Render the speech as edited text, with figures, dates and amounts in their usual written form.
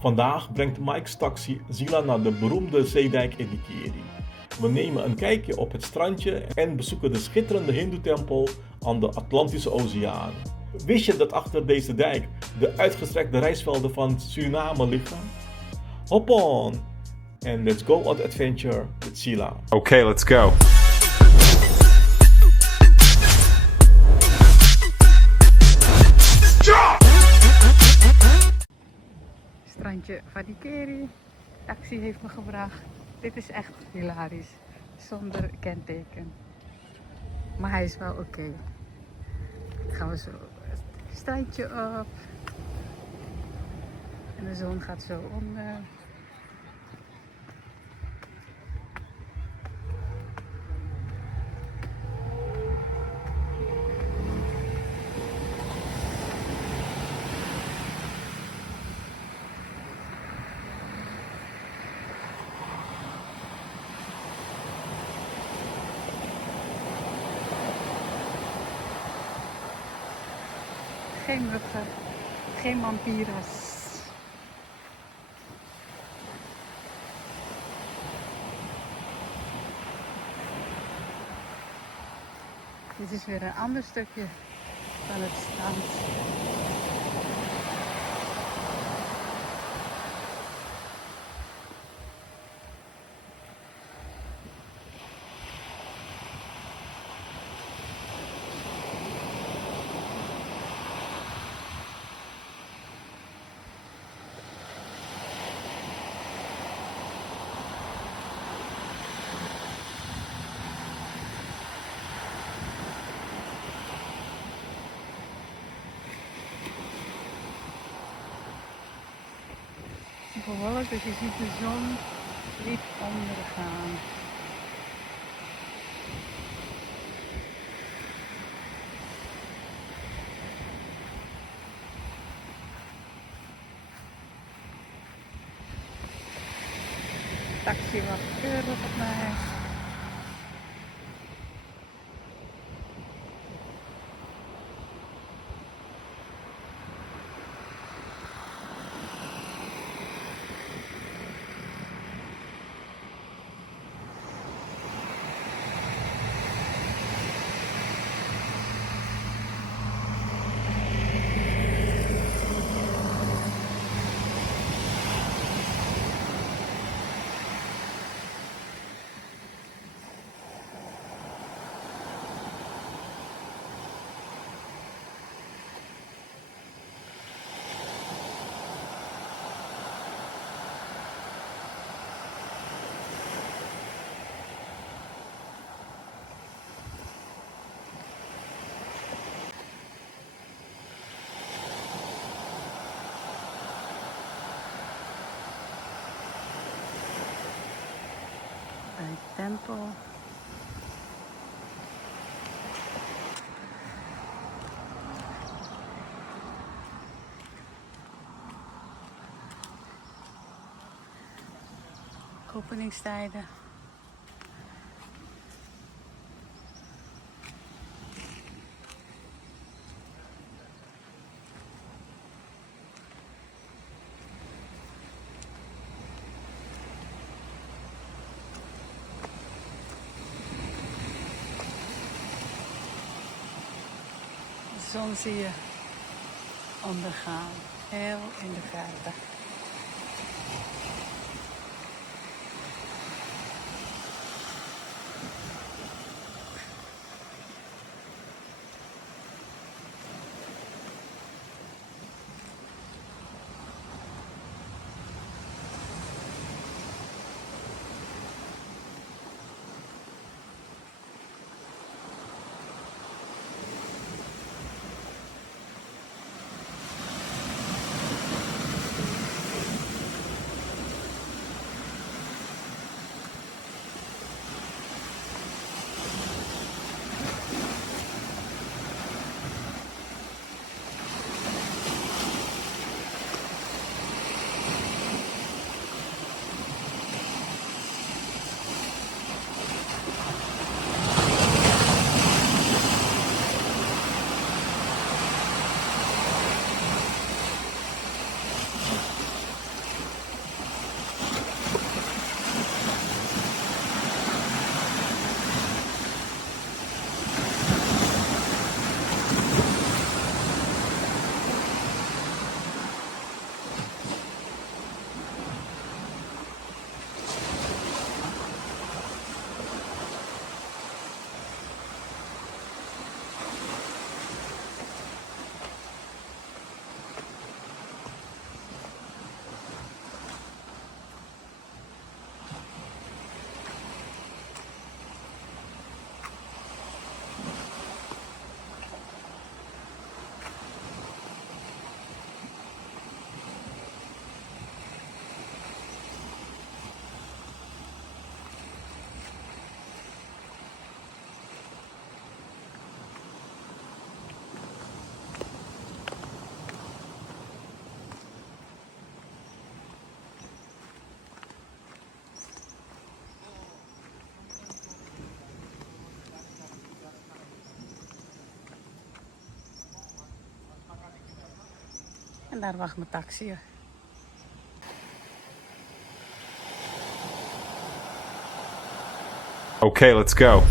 Vandaag brengt Mike's taxi Zila naar de beroemde zeedijk Edikeri. We nemen een kijkje op het strandje en bezoeken de schitterende hindoe-tempel aan de Atlantische Oceaan. Wist je dat achter deze dijk de uitgestrekte rijstvelden van Suriname liggen? Hop on! And let's go on the adventure with Zila. Okay, let's go. Strandje Vadikeri. Taxi heeft me gebracht. Dit is echt hilarisch. Zonder kenteken. Maar hij is wel oké. Gaan we zo het strandje op. En de zon gaat zo onder. Geen muggen, geen vampiras. Dit is weer een ander stukje van het strand. Bewolkt, dus je ziet de zon niet ondergaan. Taxi wacht keurig op mij. Bij de tempel. Openingstijden. De zon zie je ondergaan, heel in de verte. En daar wacht mijn taxi. Okay, let's go.